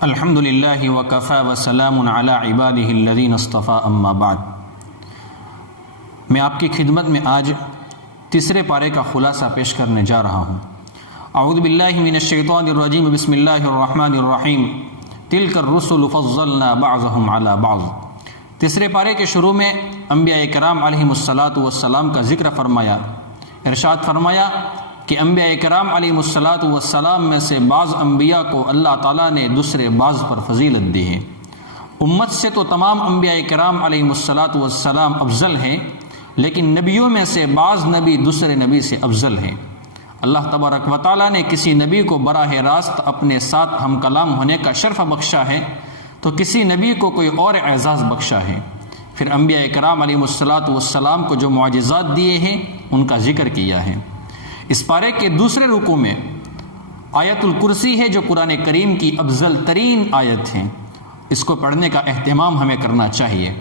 الحمد للہ وکفی وسلام علی عبادہ الذین اصطفیٰ اما بعد۔ میں آپ کی خدمت میں آج تیسرے پارے کا خلاصہ پیش کرنے جا رہا ہوں۔ اعوذ باللہ من الشیطان الرجیم، بسم اللہ الرحمن الرحیم۔ تلک الرسل فضلنا بعضهم علی بعض۔ تیسرے پارے کے شروع میں انبیاء کرام علیہم السلام کا ذکر فرمایا، ارشاد فرمایا کہ انبیاء کرام علیہم السلام میں سے بعض انبیاء کو اللہ تعالیٰ نے دوسرے بعض پر فضیلت دی ہے۔ امت سے تو تمام انبیاء کرام علیہم السلام افضل ہیں، لیکن نبیوں میں سے بعض نبی دوسرے نبی سے افضل ہیں۔ اللہ تبارک و تعالیٰ نے کسی نبی کو براہ راست اپنے ساتھ ہم کلام ہونے کا شرف بخشا ہے تو کسی نبی کو کوئی اور اعزاز بخشا ہے۔ پھر انبیاء کرام علیہم السلام کو جو معجزات دیے ہیں ان کا ذکر کیا ہے۔ اس پارے کے دوسرے رکوع میں آیت الکرسی ہے جو قرآن کریم کی افضل ترین آیت ہے، اس کو پڑھنے کا اہتمام ہمیں کرنا چاہیے۔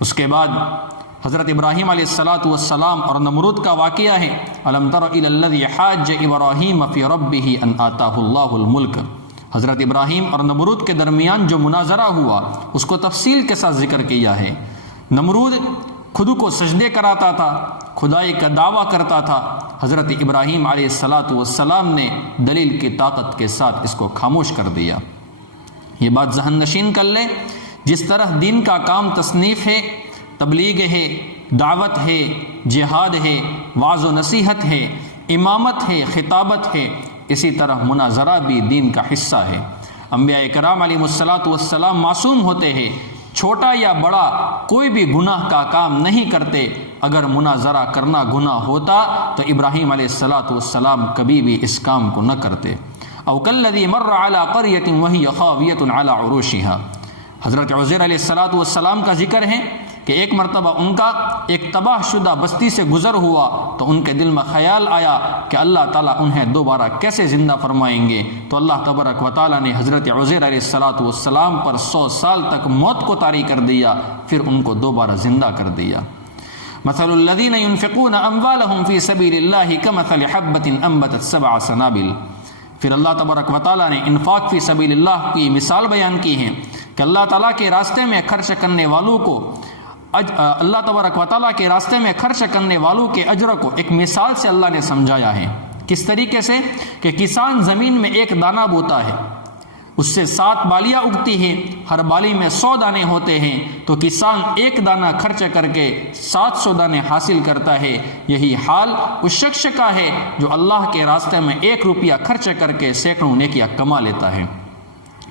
اس کے بعد حضرت ابراہیم علیہ السلام اور نمرود کا واقعہ ہے، الم تر الی الذی حاج ابراہیم فی ربہ ان آتاہ اللہ الملک۔ حضرت ابراہیم اور نمرود کے درمیان جو مناظرہ ہوا اس کو تفصیل کے ساتھ ذکر کیا ہے۔ نمرود خود کو سجدے کراتا تھا، خدائی کا دعویٰ کرتا تھا، حضرت ابراہیم علیہ السلام نے دلیل کی طاقت کے ساتھ اس کو خاموش کر دیا۔ یہ بات ذہن نشین کر لیں، جس طرح دین کا کام تصنیف ہے، تبلیغ ہے، دعوت ہے، جہاد ہے، وعظ و نصیحت ہے، امامت ہے، خطابت ہے، اسی طرح مناظرہ بھی دین کا حصہ ہے۔ انبیاء کرام علیہ السلام معصوم ہوتے ہیں، چھوٹا یا بڑا کوئی بھی گناہ کا کام نہیں کرتے۔ اگر مناظرہ کرنا گناہ ہوتا تو ابراہیم علیہ السلام کبھی بھی اس کام کو نہ کرتے۔ او کالذی مر علی قریۃ وہی خاویۃ علی عروشها۔ حضرت عزیر علیہ السلام کا ذکر ہے کہ ایک مرتبہ ان کا ایک تباہ شدہ بستی سے گزر ہوا تو ان کے دل میں خیال آیا کہ اللہ تعالیٰ انہیں دوبارہ کیسے زندہ فرمائیں گے، تو اللہ تبارک و تعالیٰ نے حضرت عزیر علیہ السلام پر 100 سال تک موت کو طاری کر دیا، پھر ان کو دوبارہ زندہ کر دیا۔ مثل الذین ينفقون اموالهم فی سبیل اللہ کمثل حبۃ انبتت 7 سنابل۔ پھر اللہ تبارک و تعالیٰ نے انفاق فی سبیل اللہ کی مثال بیان کی ہے کہ اللہ تعالیٰ کے راستے میں خرچ کرنے والوں کو اللہ تبارک و تعالیٰ کے راستے میں خرچ کرنے والوں کے اجر کو ایک مثال سے اللہ نے سمجھایا ہے۔ کس طریقے سے کہ کسان زمین میں ایک دانہ بوتا ہے، اس سے 7 بالیاں اگتی ہیں، ہر بالی میں 100 دانے ہوتے ہیں، تو کسان ایک دانہ خرچ کر کے 700 دانے حاصل کرتا ہے۔ یہی حال اس شخص کا ہے جو اللہ کے راستے میں 1 روپیہ خرچ کر کے سینکڑوں نیکیاں کما لیتا ہے۔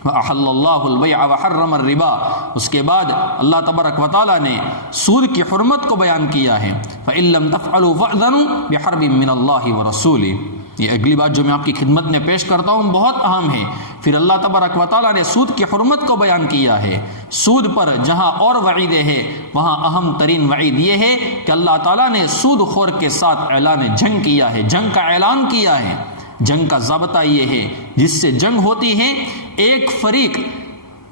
وَأَحَلَّ اللَّهُ الْبَيْعَ وَحَرَّمَ الرِّبَا۔ اس کے بعد اللہ تبارک و تعالیٰ نے سود کی حرمت کو بیان کیا ہے، فَإِن لَّمْ تَفْعَلُوا فَأْذَنُوا بِحَرْبٍ مِّنَ اللَّهِ وَرَسُولِهِ۔ یہ اگلی بات جو میں آپ کی خدمت میں پیش کرتا ہوں بہت اہم ہے۔ پھر اللہ تبارک و تعالیٰ نے سود کی حرمت کو بیان کیا ہے۔ سود پر جہاں اور وعیدیں ہیں وہاں اہم ترین وعید یہ ہے کہ اللہ تعالیٰ نے سود خور کے ساتھ اعلان جنگ کیا ہے، جنگ کا اعلان کیا ہے۔ جنگ کا ضابطہ یہ ہے، جس سے جنگ ہوتی ہے ایک فریق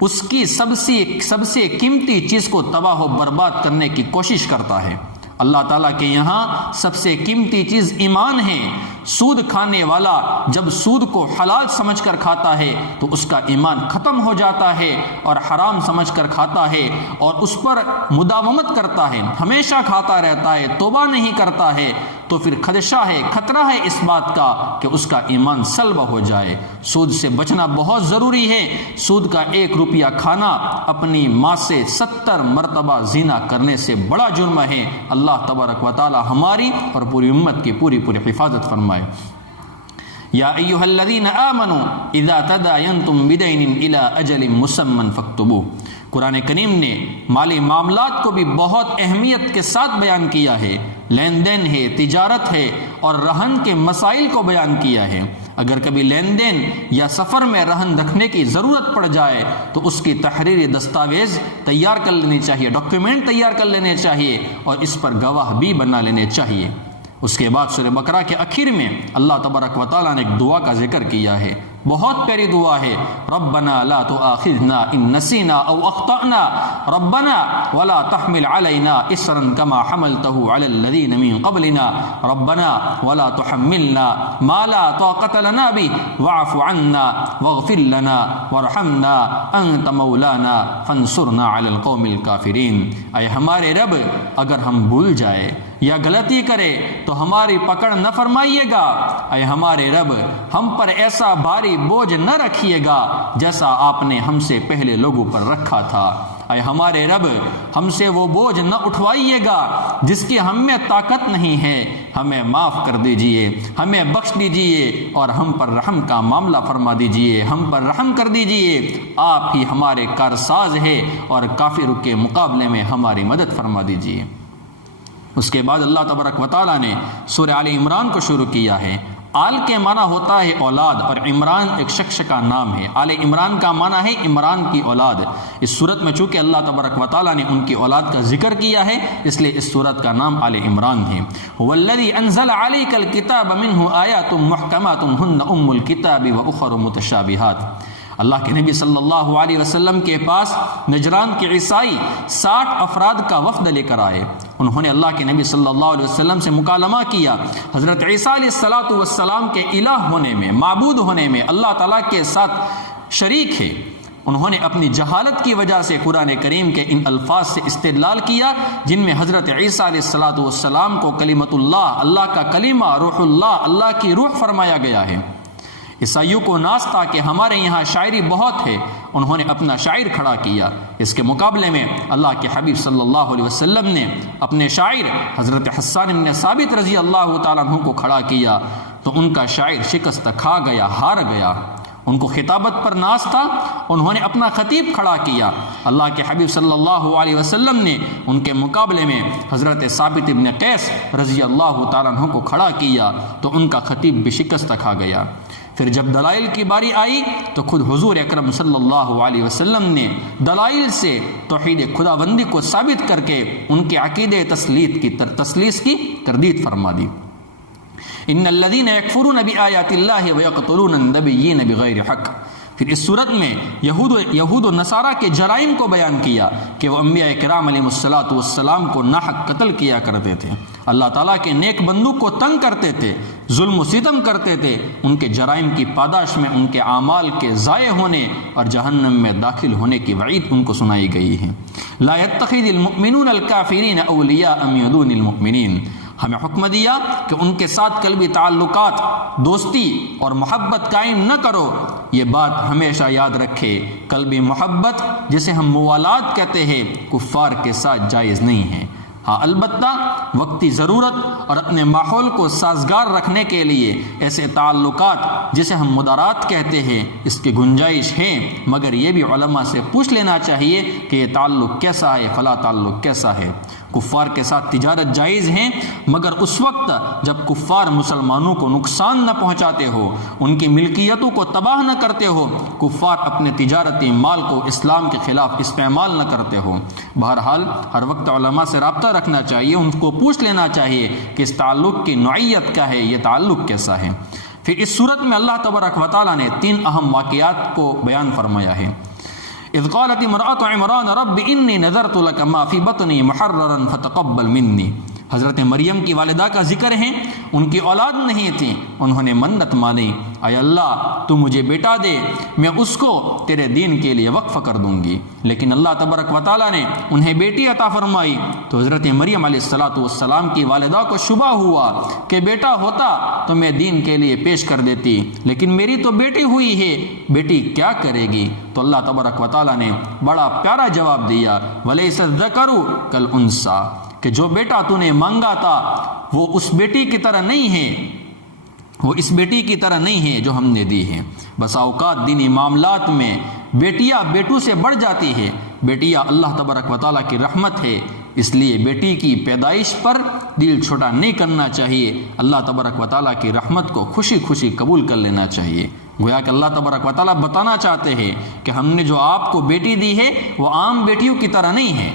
اس کی سب سے قیمتی چیز کو تباہ و برباد کرنے کی کوشش کرتا ہے۔ اللہ تعالیٰ کے یہاں سب سے قیمتی چیز ایمان ہے۔ سود کھانے والا جب سود کو حلال سمجھ کر کھاتا ہے تو اس کا ایمان ختم ہو جاتا ہے، اور حرام سمجھ کر کھاتا ہے اور اس پر مداومت کرتا ہے، ہمیشہ کھاتا رہتا ہے، توبہ نہیں کرتا ہے، تو پھر خدشہ ہے، خطرہ ہے اس بات کا کہ اس کا ایمان سلب ہو جائے۔ سود سے بچنا بہت ضروری ہے۔ سود کا 1 روپیہ کھانا اپنی ماں سے 70 مرتبہ زنا کرنے سے بڑا جرم ہے۔ اللہ تبارک و تعالی ہماری اور پوری امت کی پوری حفاظت فرمائے۔ یا ایھا الذین آمنوا اذا تداینتم بدین الی اجل مسمى فاکتبوہ۔ قرآن کریم نے مالی معاملات کو بھی بہت اہمیت کے ساتھ بیان کیا ہے۔ لین دین ہے، تجارت ہے اور رہن کے مسائل کو بیان کیا ہے۔ اگر کبھی لین دین یا سفر میں رہن رکھنے کی ضرورت پڑ جائے تو اس کی تحریری دستاویز تیار کر لینی چاہیے، ڈاکیومنٹ تیار کر لینے چاہیے، اور اس پر گواہ بھی بنا لینے چاہیے۔ اس کے بعد سورہ بقرہ کے اخیر میں اللہ تبارک و تعالیٰ نے ایک دعا کا ذکر کیا ہے۔ بہت پیاری دعا ہے، ربنا لا تؤاخذنا ان نسینا او اخطأنا ربنا ولا تحمل علینا اصرا كما حملته على الذين من قبلنا ربنا ولا تحملنا ما لا طاقة لنا به واعف عنا واغفر لنا وارحمنا انت مولانا فانصرنا على القوم الكافرین۔ اے ہمارے رب، اگر ہم بھول جائے یا غلطی کرے تو ہماری پکڑ نہ فرمائیے گا۔ اے ہمارے رب، ہم پر ایسا بھاری بوجھ نہ رکھیے گا جیسا آپ نے ہم سے پہلے لوگوں پر رکھا تھا۔ اے ہمارے رب، ہم سے وہ بوجھ نہ اٹھوائیے گا جس کی ہم میں طاقت نہیں ہے، ہمیں معاف کر دیجئے، ہمیں بخش دیجئے اور ہم پر رحم کا معاملہ فرما دیجئے، ہم پر رحم کر دیجئے۔ آپ ہی ہمارے کارساز ہے اور کافروں کے مقابلے میں ہماری مدد فرما دیجئے۔ اس کے بعد اللہ تبارک و تعالیٰ نے سورہ آل عمران کو شروع کیا ہے۔ آل کے معنی ہوتا ہے اولاد، اور عمران ایک شخص کا نام ہے۔ آل عمران کا معنی ہے عمران کی اولاد۔ اس صورت میں چونکہ اللہ تبارک و تعالیٰ نے ان کی اولاد کا ذکر کیا ہے، اس لیے اس صورت کا نام آل عمران ہے۔ والذی انزل علیک الکتاب منہ آیات محکمات ہن ام الکتاب واخر متشابہات۔ اللہ کے نبی صلی اللہ علیہ وسلم کے پاس نجران کے عیسائی 60 افراد کا وفد لے کر آئے۔ انہوں نے اللہ کے نبی صلی اللہ علیہ وسلم سے مکالمہ کیا۔ حضرت عیسیٰ علیہ السلام کے الہ ہونے میں، معبود ہونے میں اللہ تعالیٰ کے ساتھ شریک ہے۔ انہوں نے اپنی جہالت کی وجہ سے قرآن کریم کے ان الفاظ سے استدلال کیا جن میں حضرت عیسیٰ علیہ السلام کو کلمۃ اللہ، اللہ کا کلمہ، روح اللہ، اللہ کی روح فرمایا گیا ہے۔ عیسائیوں کو ناز تھا کہ ہمارے یہاں شاعری بہت ہے، انہوں نے اپنا شاعر کھڑا کیا۔ اس کے مقابلے میں اللہ کے حبیب صلی اللہ علیہ وسلم نے اپنے شاعر حضرت حسان بن ثابت رضی اللہ تعالیٰ عنہ کو کھڑا کیا تو ان کا شاعر شکست کھا گیا، ہار گیا۔ ان کو خطابت پر ناز تھا، انہوں نے اپنا خطیب کھڑا کیا۔ اللہ کے حبیب صلی اللہ علیہ وسلم نے ان کے مقابلے میں حضرت ثابت بن قیس رضی اللہ تعالیٰ عنہ کو کھڑا کیا تو ان کا خطیب بھی شکست کھا گیا۔ پھر جب دلائل کی باری آئی تو خود حضور اکرم صلی اللہ علیہ وسلم نے دلائل سے توحید خداوندی کو ثابت کر کے ان کے عقیدے تثلیث کی تردید فرما دی۔ ان الذین یکفرون بآیات اللہ ویقتلون النبیین بغیر حق۔ پھر اس صورت میں یہود و نصارہ کے جرائم کو بیان کیا کہ وہ انبیاء کرام علیہ السلام کو ناحق قتل کیا کرتے تھے، اللہ تعالیٰ کے نیک بندوں کو تنگ کرتے تھے، ظلم و ستم کرتے تھے۔ ان کے جرائم کی پاداش میں ان کے اعمال کے ضائع ہونے اور جہنم میں داخل ہونے کی وعید ان کو سنائی گئی ہے۔ لا يتخذ المؤمنون الکافرین اولیاء من دون المؤمنین۔ ہمیں حکم دیا کہ ان کے ساتھ قلبی تعلقات، دوستی اور محبت قائم نہ کرو۔ یہ بات ہمیشہ یاد رکھے، قلبی محبت جسے ہم موالات کہتے ہیں کفار کے ساتھ جائز نہیں ہے۔ ہاں البتہ وقتی ضرورت اور اپنے ماحول کو سازگار رکھنے کے لیے ایسے تعلقات جسے ہم مدارات کہتے ہیں اس کی گنجائش ہے، مگر یہ بھی علماء سے پوچھ لینا چاہیے کہ یہ تعلق کیسا ہے، فلاں تعلق کیسا ہے۔ کفار کے ساتھ تجارت جائز ہیں مگر اس وقت جب کفار مسلمانوں کو نقصان نہ پہنچاتے ہو، ان کی ملکیتوں کو تباہ نہ کرتے ہو، کفار اپنے تجارتی مال کو اسلام کے خلاف استعمال نہ کرتے ہو۔ بہرحال ہر وقت علماء سے رابطہ رکھنا چاہیے، ان کو پوچھ لینا چاہیے کہ اس تعلق کی نوعیت کیا ہے، یہ تعلق کیسا ہے۔ پھر اس صورت میں اللہ تبارک و تعالیٰ نے 3 اہم واقعات کو بیان فرمایا ہے۔ اذ قالت امرأة عمران رب انی نذرت لک ما فی بطنی محررا فتقبل منی۔ حضرت مریم کی والدہ کا ذکر ہے، ان کی اولاد نہیں تھی، انہوں نے منت مانی، اے اللہ تو مجھے بیٹا دے، میں اس کو تیرے دین کے لیے وقف کر دوں گی۔ لیکن اللہ تبارک و تعالیٰ نے انہیں بیٹی عطا فرمائی تو حضرت مریم علیہ السلام کی والدہ کو شبہ ہوا کہ بیٹا ہوتا تو میں دین کے لیے پیش کر دیتی، لیکن میری تو بیٹی ہوئی ہے، بیٹی کیا کرے گی؟ تو اللہ تبارک و تعالیٰ نے بڑا پیارا جواب دیا، وَلَيْسَ الذَّكَرُ كَالْأُنثَىٰ، کہ جو بیٹا تو نے مانگا تھا وہ اس بیٹی کی طرح نہیں ہے، وہ اس بیٹی کی طرح نہیں ہے جو ہم نے دی ہے۔ بسا اوقات دینی معاملات میں بیٹیاں بیٹوں سے بڑھ جاتی ہے۔ بیٹیاں اللہ تبارک و تعالیٰ کی رحمت ہے، اس لیے بیٹی کی پیدائش پر دل چھوٹا نہیں کرنا چاہیے، اللہ تبارک و تعالیٰ کی رحمت کو خوشی خوشی قبول کر لینا چاہیے۔ گویا کہ اللہ تبارک و تعالیٰ بتانا چاہتے ہیں کہ ہم نے جو آپ کو بیٹی دی ہے وہ عام بیٹیوں کی طرح نہیں ہے۔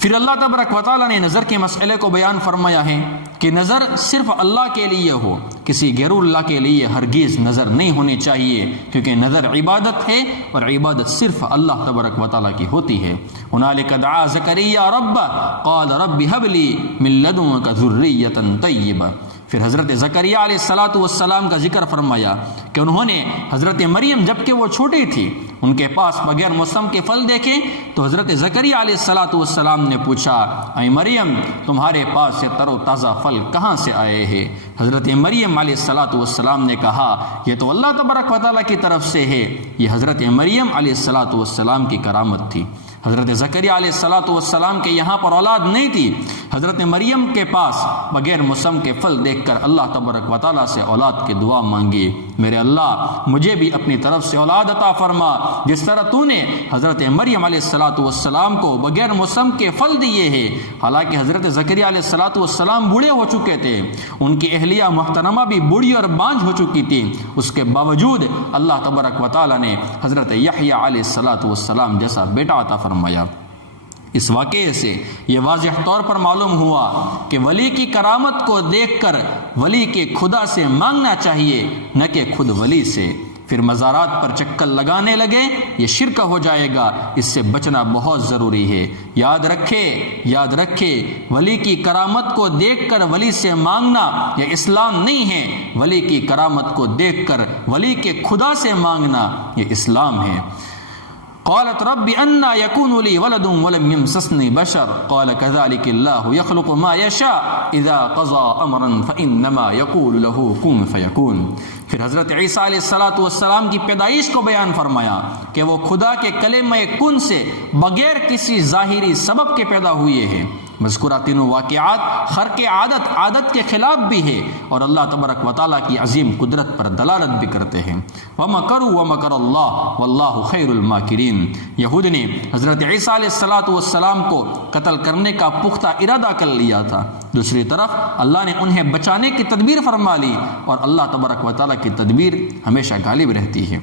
پھر اللہ تبارک و تعالیٰ نے نظر کے مسئلے کو بیان فرمایا ہے کہ نظر صرف اللہ کے لیے ہو، کسی غیر اللہ کے لیے ہرگز نظر نہیں ہونی چاہیے، کیونکہ نظر عبادت ہے اور عبادت صرف اللہ تبارک و تعالیٰ کی ہوتی ہے۔ ہنالک دعا زکریا ربہ قال رب ہب لی من لدنک ذریۃ طیبہ۔ پھر حضرت زکریا علیہ السلام کا ذکر فرمایا کہ انہوں نے حضرت مریم جب کہ وہ چھوٹی تھی ان کے پاس بغیر موسم کے پھل دیکھے تو حضرت زکریا علیہ السلام نے پوچھا، اے مریم تمہارے پاس یہ تر و تازہ پھل کہاں سے آئے ہیں؟ حضرت مریم علیہ السلام نے کہا یہ تو اللہ تبارک و تعالیٰ کی طرف سے ہے۔ یہ حضرت مریم علیہ السلام کی کرامت تھی۔ حضرت زکریا علیہ السلام کے یہاں پر اولاد نہیں تھی، حضرت مریم کے پاس بغیر موسم کے پھل دیکھ کر اللہ تبارک و تعالیٰ سے اولاد کی دعا مانگی، میرے اللہ مجھے بھی اپنی طرف سے اولاد عطا فرما، جس طرح تو نے حضرت مریم علیہ السلام کو بغیر موسم کے پھل دیے ہیں۔ حالانکہ حضرت زکریا علیہ السلام بوڑھے ہو چکے تھے، ان کی اہلیہ محترمہ بھی بوڑھی اور بانجھ ہو چکی تھی، اس کے باوجود اللہ تبارک و تعالیٰ نے حضرت یحییٰ علیہ السلام جیسا بیٹا عطا فرمایا۔ اس واقعے سے یہ واضح طور پر معلوم ہوا کہ ولی کی کرامت کو دیکھ کر ولی کے خدا سے مانگنا چاہیے، نہ کہ خود ولی سے۔ پھر مزارات پر چکر لگانے لگے، یہ شرک ہو جائے گا، اس سے بچنا بہت ضروری ہے۔ یاد رکھے ولی کی کرامت کو دیکھ کر ولی سے مانگنا یہ اسلام نہیں ہے، ولی کی کرامت کو دیکھ کر ولی کے خدا سے مانگنا یہ اسلام ہے۔ قالت رب انا يكون لي ولد ولم يمسسني بشر قال كذلك الله يخلق ما يشاء اذا قضى امرا فانما يقول له كن فيكون۔ پھر حضرت عیسیٰ علیہ السلام کی پیدائش کو بیان فرمایا کہ وہ خدا کے کلمہ کن سے بغیر کسی ظاہری سبب کے پیدا ہوئے ہیں۔ مذکورہ تینوں واقعات خرق عادت کے خلاف بھی ہے اور اللہ تبارک و تعالیٰ کی عظیم قدرت پر دلالت بھی کرتے ہیں۔ وَمَكَرُوا وَمَكَرَ اللَّهُ وَاللَّهُ خَيْرُ الْمَاكِرِينَ۔ یہود نے حضرت عیسیٰ علیہ السلام کو قتل کرنے کا پختہ ارادہ کر لیا تھا، دوسری طرف اللہ نے انہیں بچانے کی تدبیر فرما لی اور اللہ تبارک و تعالیٰ کی تدبیر ہمیشہ غالب رہتی ہے۔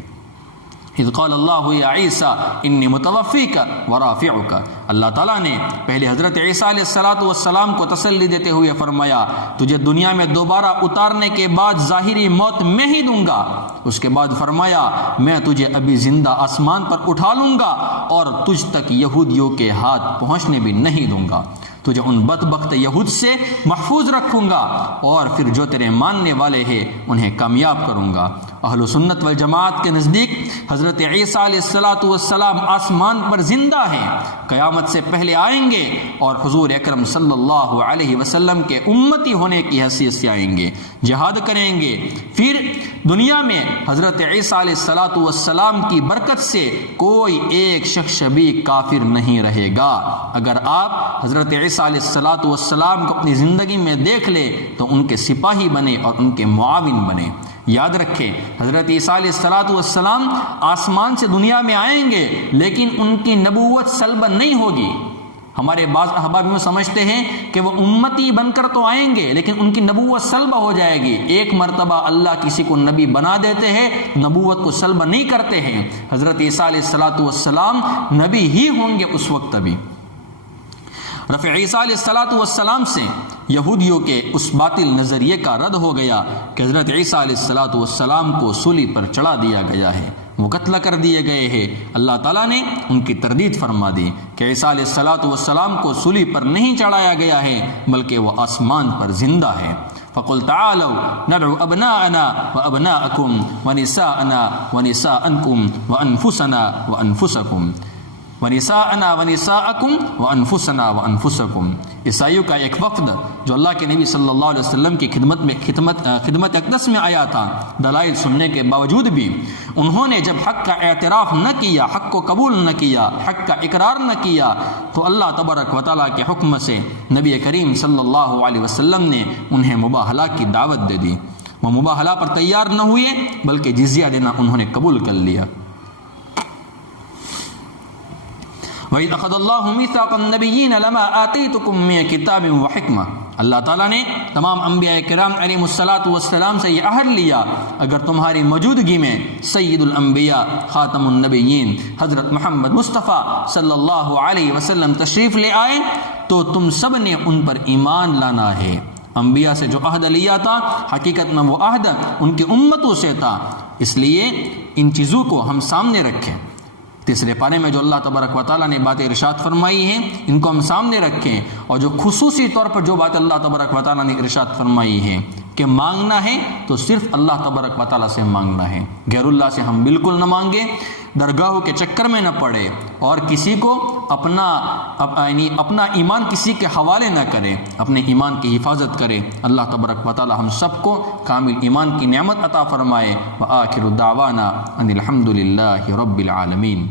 اذ قال اللہ یا عیسیٰ انی متوفیک ورافعک۔ اللہ تعالیٰ نے پہلے حضرت عیسیٰ علیہ السلام کو تسلی دیتے ہوئے فرمایا تجھے دنیا میں دوبارہ اتارنے کے بعد ظاہری موت میں ہی دوں گا۔ اس کے بعد فرمایا میں تجھے ابھی زندہ آسمان پر اٹھا لوں گا اور تجھ تک یہودیوں کے ہاتھ پہنچنے بھی نہیں دوں گا، تجھے ان بدبخت یہود سے محفوظ رکھوں گا اور پھر جو تیرے ماننے والے ہیں انہیں کامیاب کروں گا۔ اہل سنت والجماعت کے نزدیک حضرت عیسیٰ علیہ السلام آسمان پر زندہ ہیں، قیامت سے پہلے آئیں گے اور حضور اکرم صلی اللہ علیہ وسلم کے امتی ہونے کی حیثیت سے آئیں گے، جہاد کریں گے۔ پھر دنیا میں حضرت عیسیٰ علیہ السلام کی برکت سے کوئی ایک شخص بھی کافر نہیں رہے گا۔ اگر آپ حضرت عیسیٰ علیہ السلام کو اپنی زندگی میں دیکھ لے تو ان کے سپاہی بنے اور ان کے معاون بنے۔ یاد رکھیں حضرت عیسیٰ علیہ السلام آسمان سے دنیا میں آئیں گے لیکن ان کی نبوت سلب نہیں ہوگی۔ ہمارے بعض احباب یوں سمجھتے ہیں کہ وہ امتی بن کر تو آئیں گے لیکن ان کی نبوت سلب ہو جائے گی۔ ایک مرتبہ اللہ کسی کو نبی بنا دیتے ہیں، نبوت کو سلب نہیں کرتے ہیں۔ حضرت عیسیٰ علیہ السلام نبی ہی ہوں گے اس وقت بھی۔ رفع عیسیٰ علیہ السلام سے یہودیوں کے اس باطل نظریے کا رد ہو گیا کہ حضرت عیسیٰ علیہ السلام کو سولی پر چڑھا دیا گیا ہے، وہ قتل کر دیے گئے ہیں۔ اللہ تعالیٰ نے ان کی تردید فرما دی کہ عیسیٰ علیہ السلام کو سولی پر نہیں چڑھایا گیا ہے بلکہ وہ آسمان پر زندہ ہے۔ فَقُلْ تَعَالَوْا نَدْعُ أَبْنَاءَنَا وَأَبْنَاءَكُمْ وَنِسَاءَنَا وَنِسَاءَكُمْ وَأَنفُسَنَا وَأَنفُسَكُمْ ونساءنا ونساءکم وانفسنا وانفسکم۔ عیسائیوں کا ایک وفد جو اللہ کے نبی صلی اللہ علیہ وسلم کی خدمت اقدس میں آیا تھا، دلائل سننے کے باوجود بھی انہوں نے جب حق کا اعتراف نہ کیا، حق کو قبول نہ کیا، حق کا اقرار نہ کیا تو اللہ تبارک و تعالیٰ کے حکم سے نبی کریم صلی اللہ علیہ وسلم نے انہیں مباہلہ کی دعوت دے دی۔ وہ مباہلہ پر تیار نہ ہوئے بلکہ جزیہ دینا انہوں نے قبول کر لیا۔ وَإِذْ أَخَذَ اللَّهُ مِيثَاقَ النَّبِيِّينَ لَمَا آتَيْتُكُم مِّن كِتَابٍ وَحِكْمَةٍ اللہ تعالیٰ نے تمام انبیاء کرام علیہ السلام سے یہ عہد لیا، اگر تمہاری موجودگی میں سید الانبیاء خاتم النبیین حضرت محمد مصطفیٰ صلی اللہ علیہ وسلم تشریف لے آئے تو تم سب نے ان پر ایمان لانا ہے۔ انبیاء سے جو عہد لیا تھا حقیقت میں وہ عہد ان کی امتوں سے تھا، اس لیے ان چیزوں کو ہم سامنے رکھیں۔ تیسرے پارے میں جو اللہ تبارک و تعالیٰ نے باتیں ارشاد فرمائی ہیں ان کو ہم سامنے رکھیں، اور جو خصوصی طور پر جو بات اللہ تبارک و تعالیٰ نے ارشاد فرمائی ہے کہ مانگنا ہے تو صرف اللہ تبارک و تعالیٰ سے مانگنا ہے، غیر اللہ سے ہم بالکل نہ مانگیں، درگاہوں کے چکر میں نہ پڑے، اور کسی کو اپنا ایمان کسی کے حوالے نہ کرے، اپنے ایمان کی حفاظت کرے۔ اللہ تبارک و تعالیٰ ہم سب کو کامل ایمان کی نعمت عطا فرمائے۔ وآخر دعوانا ان الحمد للہ رب العالمین۔